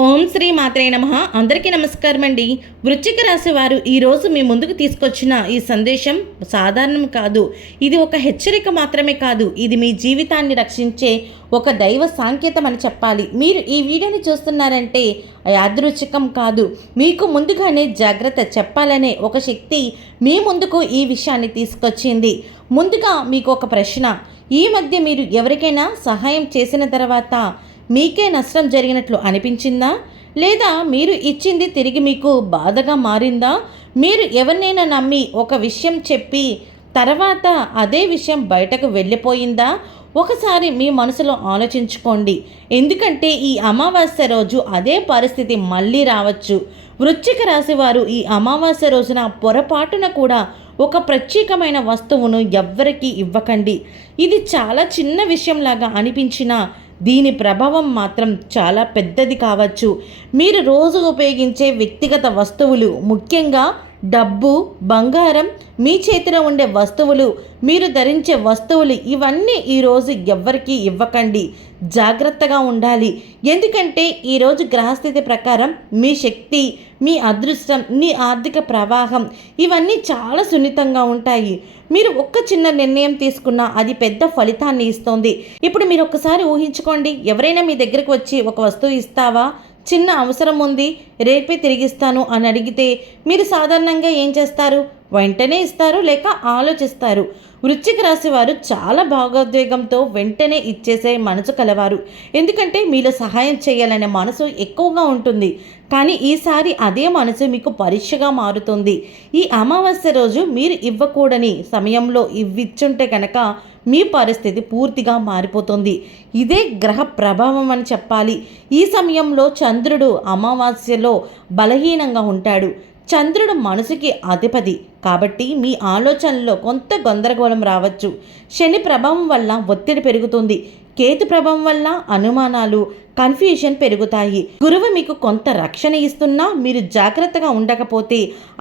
ఓం శ్రీ మాత్రే నమః. అందరికీ నమస్కారం అండి. వృశ్చిక రాశి వారు ఈరోజు మీ ముందుకు తీసుకొచ్చిన ఈ సందేశం సాధారణం కాదు. ఇది ఒక హెచ్చరిక మాత్రమే కాదు, ఇది మీ జీవితాన్ని రక్షించే ఒక దైవ సాంకేతం అని చెప్పాలి. మీరు ఈ వీడియోని చూస్తున్నారంటే యాదృచ్ఛికం కాదు, మీకు ముందుగానే జాగ్రత్త చెప్పాలనే ఒక శక్తి మీ ముందుకు ఈ విషయాన్ని తీసుకొచ్చింది. ముందుగా మీకు ఒక ప్రశ్న. ఈ మధ్య మీరు ఎవరికైనా సహాయం చేసిన తర్వాత మీకే నష్టం జరిగినట్లు అనిపించిందా? లేదా మీరు ఇచ్చింది తిరిగి మీకు బాధగా మారిందా? మీరు ఎవరినైనా నమ్మి ఒక విషయం చెప్పి తర్వాత అదే విషయం బయటకు వెళ్ళిపోయిందా? ఒకసారి మీ మనసులో ఆలోచించుకోండి. ఎందుకంటే ఈ అమావాస్య రోజు అదే పరిస్థితి మళ్ళీ రావచ్చు. వృశ్చిక రాశి వారు ఈ అమావాస్య రోజున పొరపాటున కూడా ఒక ప్రత్యేకమైన వస్తువును ఎవ్వరికీ ఇవ్వకండి. ఇది చాలా చిన్న విషయంలాగా అనిపించినా దీని ప్రభావం మాత్రం చాలా పెద్దది కావచ్చు. మీరు రోజు ఉపయోగించే వ్యక్తిగత వస్తువులు, ముఖ్యంగా డబ్బు, బంగారం, మీ చేతిలో ఉండే వస్తువులు, మీరు ధరించే వస్తువులు, ఇవన్నీ ఈరోజు ఎవ్వరికీ ఇవ్వకండి. జాగ్రత్తగా ఉండాలి. ఎందుకంటే ఈరోజు గ్రహస్థితి ప్రకారం మీ శక్తి, మీ అదృష్టం, మీ ఆర్థిక ప్రవాహం ఇవన్నీ చాలా సున్నితంగా ఉంటాయి. మీరు ఒక్క చిన్న నిర్ణయం తీసుకున్నా అది పెద్ద ఫలితాన్ని ఇస్తుంది. ఇప్పుడు మీరు ఒక్కసారి ఊహించుకోండి, ఎవరైనా మీ దగ్గరకు వచ్చి ఒక వస్తువు ఇస్తావా, చిన్న అవసరం ఉంది, రేపే తిరిగిస్తాను అని అడిగితే మీరు సాధారణంగా ఏం చేస్తారు? వెంటనే ఇస్తారు లేక ఆలోచిస్తారు? వృశ్చిక రాశి వారు చాలా భావోద్వేగంతో వెంటనే ఇచ్చేసే మనసు కలవారు. ఎందుకంటే మీలో సహాయం చేయాలనే మనసు ఎక్కువగా ఉంటుంది. కానీ ఈసారి అదే మనసు మీకు పరీక్షగా మారుతుంది. ఈ అమావాస్య రోజు మీరు ఇవ్వకూడని సమయంలో ఇవ్విచ్చుంటే కనుక మీ పరిస్థితి పూర్తిగా మారిపోతుంది. ఇదే గ్రహ ప్రభావం అని చెప్పాలి. ఈ సమయంలో చంద్రుడు అమావాస్యలో బలహీనంగా ఉంటాడు. చంద్రుడు మనసుకి అధిపతి కాబట్టి మీ ఆలోచనలో కొంత గందరగోళం రావచ్చు. శని ప్రభావం వల్ల ఒత్తిడి పెరుగుతుంది. కేతు ప్రభావం వల్ల అనుమానాలు, కన్ఫ్యూజన్ పెరుగుతాయి. గురువు మీకు కొంత రక్షణ ఇస్తున్నా మీరు జాగ్రత్తగా ఉండకపోతే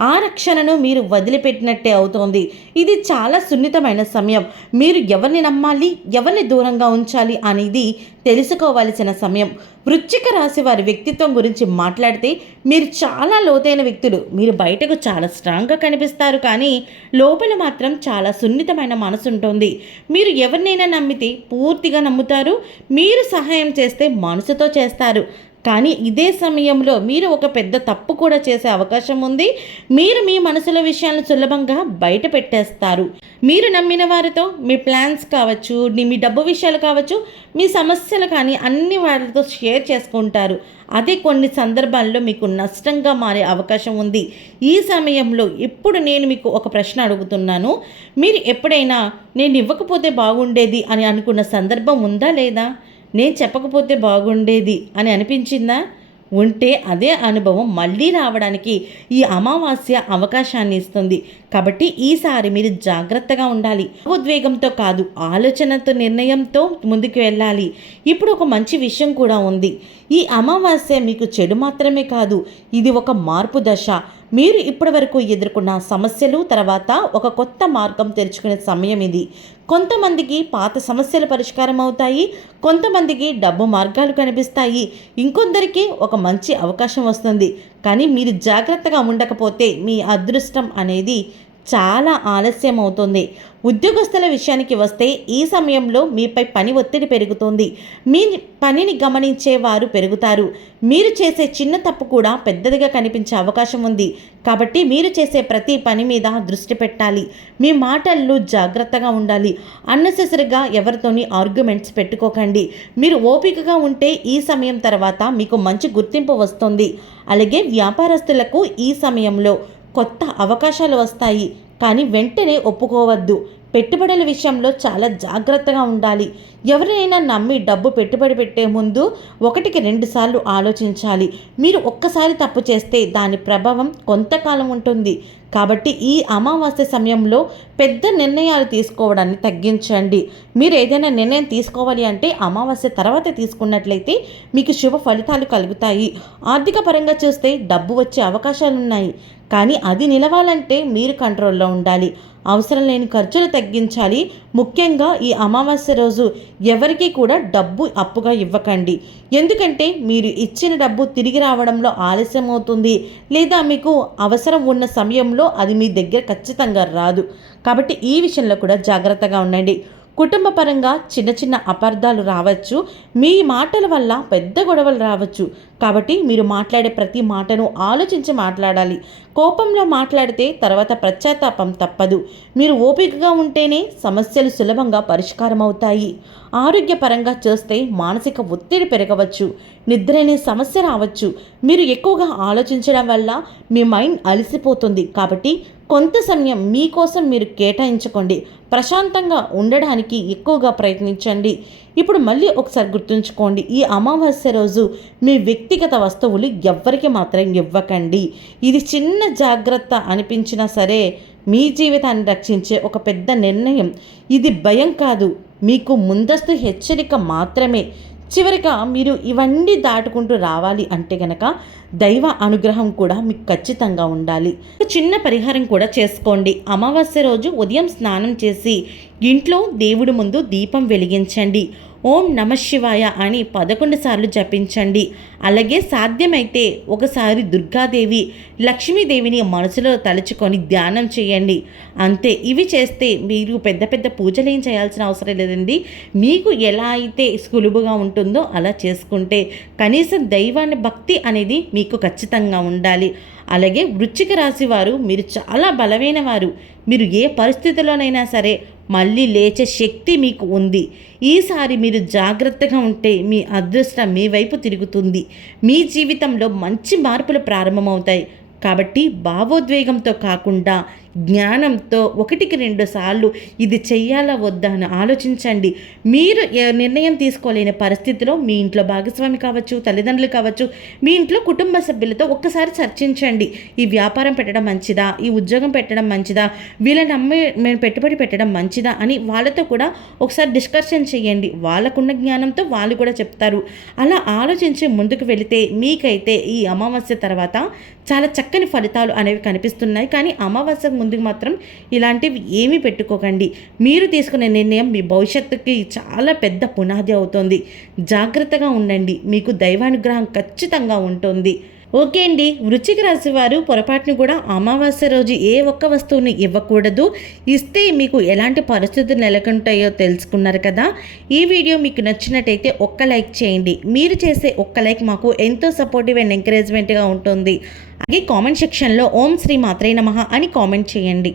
ఆ రక్షణను మీరు వదిలిపెట్టినట్టే అవుతోంది. ఇది చాలా సున్నితమైన సమయం. మీరు ఎవరిని నమ్మాలి, ఎవరిని దూరంగా ఉంచాలి అనేది తెలుసుకోవాల్సిన సమయం. వృశ్చిక రాశి వారి వ్యక్తిత్వం గురించి మాట్లాడితే మీరు చాలా లోతైన వ్యక్తులు. మీరు బయటకు చాలా స్ట్రాంగ్గా కనిపిస్తారు, కానీ లోపల మాత్రం చాలా సున్నితమైన మనసు ఉంటుంది. మీరు ఎవరినైనా నమ్మితే పూర్తిగా నమ్ముతారు. మీరు సహాయం చేస్తే మనసుతో చేస్తారు. కానీ ఇదే సమయంలో మీరు ఒక పెద్ద తప్పు కూడా చేసే అవకాశం ఉంది. మీరు మీ మనసుల విషయాలను సులభంగా బయట పెట్టేస్తారు. మీరు నమ్మిన వారితో మీ ప్లాన్స్ కావచ్చు, మీ డబ్బు విషయాలు కావచ్చు, మీ సమస్యలు కానీ అన్ని వారితో షేర్ చేసుకుంటారు. అదే కొన్ని సందర్భాల్లో మీకు నష్టంగా మారే అవకాశం ఉంది. ఈ సమయంలో ఇప్పుడు నేను మీకు ఒక ప్రశ్న అడుగుతున్నాను. మీరు ఎప్పుడైనా నేను ఇవ్వకపోతే బాగుండేది అని అనుకున్న సందర్భం ఉందా లేదా? నేను చెప్పకపోతే బాగుండేది అని అనిపించిందా? ఉంటే అదే అనుభవం మళ్ళీ రావడానికి ఈ అమావాస్య అవకాశాన్ని ఇస్తుంది. కాబట్టి ఈసారి మీరు జాగ్రత్తగా ఉండాలి. ఉద్వేగంతో కాదు, ఆలోచనతో, నిర్ణయంతో ముందుకు వెళ్ళాలి. ఇప్పుడు ఒక మంచి విషయం కూడా ఉంది. ఈ అమావాస్య మీకు చెడు మాత్రమే కాదు, ఇది ఒక మార్పు దశ. మీరు ఇప్పటి వరకు ఎదుర్కొన్న సమస్యలు తర్వాత ఒక కొత్త మార్గం తెరుచుకునే సమయం ఇది. కొంతమందికి పాత సమస్యలు పరిష్కారం అవుతాయి, కొంతమందికి డబ్బు మార్గాలు కనిపిస్తాయి, ఇంకొందరికి ఒక మంచి అవకాశం వస్తుంది. కానీ మీరు జాగ్రత్తగా ఉండకపోతే మీ అదృష్టం అనేది చాలా ఆలస్యం అవుతుంది. ఉద్యోగస్తుల విషయానికి వస్తే ఈ సమయంలో మీపై పని ఒత్తిడి పెరుగుతుంది. మీ పనిని గమనించే వారు పెరుగుతారు. మీరు చేసే చిన్న తప్పు కూడా పెద్దదిగా కనిపించే అవకాశం ఉంది. కాబట్టి మీరు చేసే ప్రతి పని మీద దృష్టి పెట్టాలి. మీ మాటల్లో జాగ్రత్తగా ఉండాలి. అన్నెసెసరీగా ఎవరితోని ఆర్గ్యుమెంట్స్ పెట్టుకోకండి. మీరు ఓపికగా ఉంటే ఈ సమయం తర్వాత మీకు మంచి గుర్తింపు వస్తుంది. అలాగే వ్యాపారస్తులకు ఈ సమయంలో కొత్త అవకాశాలు వస్తాయి, కానీ వెంటనే ఒప్పుకోవద్దు. పెట్టుబడుల విషయంలో చాలా జాగ్రత్తగా ఉండాలి. ఎవరైనా నమ్మి డబ్బు పెట్టుబడి పెట్టే ముందు 1-2 సార్లు ఆలోచించాలి. మీరు ఒక్కసారి తప్పు చేస్తే దాని ప్రభావం కొంతకాలం ఉంటుంది, కాబట్టి ఈ అమావాస్య సమయంలో పెద్ద నిర్ణయాలు తీసుకోవడాన్ని తగ్గించండి. మీరు ఏదైనా నిర్ణయం తీసుకోవాలి అంటే అమావాస్య తర్వాత తీసుకున్నట్లయితే మీకు శుభ ఫలితాలు కలుగుతాయి. ఆర్థిక పరంగా చూస్తే డబ్బు వచ్చే అవకాశాలు ఉన్నాయి, కానీ అది నిలవాలంటే మీరు కంట్రోల్లో ఉండాలి. అవసరం లేని ఖర్చులు తగ్గించాలి. ముఖ్యంగా ఈ అమావాస్య రోజు ఎవరికీ కూడా డబ్బు అప్పుగా ఇవ్వకండి. ఎందుకంటే మీరు ఇచ్చిన డబ్బు తిరిగి రావడంలో ఆలస్యం అవుతుంది, లేదా మీకు అవసరం ఉన్న సమయంలో అది మీ దగ్గర ఖచ్చితంగా రాదు. కాబట్టి ఈ విషయంలో కూడా జాగ్రత్తగా ఉండండి. కుటుంబ పరంగా చిన్న చిన్న అపార్థాలు రావచ్చు. మీ మాటల వల్ల పెద్ద గొడవలు రావచ్చు. కాబట్టి మీరు మాట్లాడే ప్రతి మాటను ఆలోచించి మాట్లాడాలి. కోపంలో మాట్లాడితే తర్వాత పశ్చాత్తాపం తప్పదు. మీరు ఓపికగా ఉంటేనే సమస్యలు సులభంగా పరిష్కారం అవుతాయి. ఆరోగ్యపరంగా చూస్తే మానసిక ఒత్తిడి పెరగవచ్చు, నిద్రనే సమస్య రావచ్చు. మీరు ఎక్కువగా ఆలోచించడం వల్ల మీ మైండ్ అలసిపోతుంది. కాబట్టి కొంత సమయం మీకోసం మీరు కేటాయించుకోండి. ప్రశాంతంగా ఉండడానికి ఎక్కువగా ప్రయత్నించండి. ఇప్పుడు మళ్ళీ ఒకసారి గుర్తుంచుకోండి, ఈ అమావాస్య రోజు మీ వ్యక్తిగత వస్తువులు ఎవ్వరికి మాత్రం ఇవ్వకండి. ఇది చిన్న జాగ్రత్త అనిపించినా సరే మీ జీవితాన్ని రక్షించే ఒక పెద్ద నిర్ణయం. ఇది భయం కాదు, మీకు ముందస్తు హెచ్చరిక మాత్రమే. చివరిగా మీరు ఇవన్నీ దాటుకుంటూ రావాలి అంటే గనక దైవ అనుగ్రహం కూడా మీకు ఖచ్చితంగా ఉండాలి. చిన్న పరిహారం కూడా చేసుకోండి. అమావాస్య రోజు ఉదయం స్నానం చేసి ఇంట్లో దేవుడి ముందు దీపం వెలిగించండి. ఓం నమ శివాయ అని 11 సార్లు జపించండి. అలాగే సాధ్యమైతే ఒకసారి దుర్గాదేవి, లక్ష్మీదేవిని మనసులో తలుచుకొని ధ్యానం చేయండి. అంతే. ఇవి చేస్తే మీరు పెద్ద పెద్ద పూజలు ఏం చేయాల్సిన అవసరం లేదండి. మీకు ఎలా అయితే సులువుగా ఉంటుందో అలా చేసుకుంటే కనీసం దైవాన్ని భక్తి అనేది మీకు ఖచ్చితంగా ఉండాలి. అలాగే వృశ్చిక రాశి వారు మీరు చాలా బలమైన వారు. మీరు ఏ పరిస్థితిలోనైనా సరే మళ్ళీ లేచే శక్తి మీకు ఉంది. ఈసారి మీరు జాగ్రత్తగా ఉంటే మీ అదృష్టం మీ వైపు తిరుగుతుంది. మీ జీవితంలో మంచి మార్పులు ప్రారంభమవుతాయి. కాబట్టి భావోద్వేగంతో కాకుండా జ్ఞానంతో 1కి 2 సార్లు ఇది చెయ్యాలా వద్దా అని ఆలోచించండి. మీరు నిర్ణయం తీసుకోలేని పరిస్థితిలో మీ ఇంట్లో భాగస్వామి కావచ్చు, తల్లిదండ్రులు కావచ్చు, మీ ఇంట్లో కుటుంబ సభ్యులతో ఒక్కసారి చర్చించండి. ఈ వ్యాపారం పెట్టడం మంచిదా, ఈ ఉద్యోగం పెట్టడం మంచిదా, వీళ్ళని మేము పెట్టుబడి పెట్టడం మంచిదా అని వాళ్ళతో కూడా ఒకసారి డిస్కషన్ చేయండి. వాళ్ళకున్న జ్ఞానంతో వాళ్ళు కూడా చెప్తారు. అలా ఆలోచించి ముందుకు వెళితే మీకైతే ఈ అమావాస్య తర్వాత చాలా చక్కని ఫలితాలు అనేవి కనిపిస్తున్నాయి. కానీ అమావాస్యకు ముందుకు మాత్రం ఇలాంటివి ఏమీ పెట్టుకోకండి. మీరు తీసుకునే నిర్ణయం మీ భవిష్యత్తుకి చాలా పెద్ద పునాది అవుతుంది. జాగ్రత్తగా ఉండండి, మీకు దైవానుగ్రహం ఖచ్చితంగా ఉంటుంది. ఓకే అండి. వృశ్చిక రాశి వారు పొరపాటును కూడా అమావాస్య రోజు ఏ ఒక్క వస్తువుని ఇవ్వకూడదు. ఇస్తే మీకు ఎలాంటి పరిస్థితులు నెలకొంటాయో తెలుసుకున్నారు కదా. ఈ వీడియో మీకు నచ్చినట్టయితే ఒక్క లైక్ చేయండి. మీరు చేసే ఒక్క లైక్ మాకు ఎంతో సపోర్టివ్ అండ్ ఎంకరేజ్మెంట్గా ఉంటుంది. అలాగే కామెంట్ సెక్షన్లో ఓం శ్రీ మాత్రే నమః అని కామెంట్ చేయండి.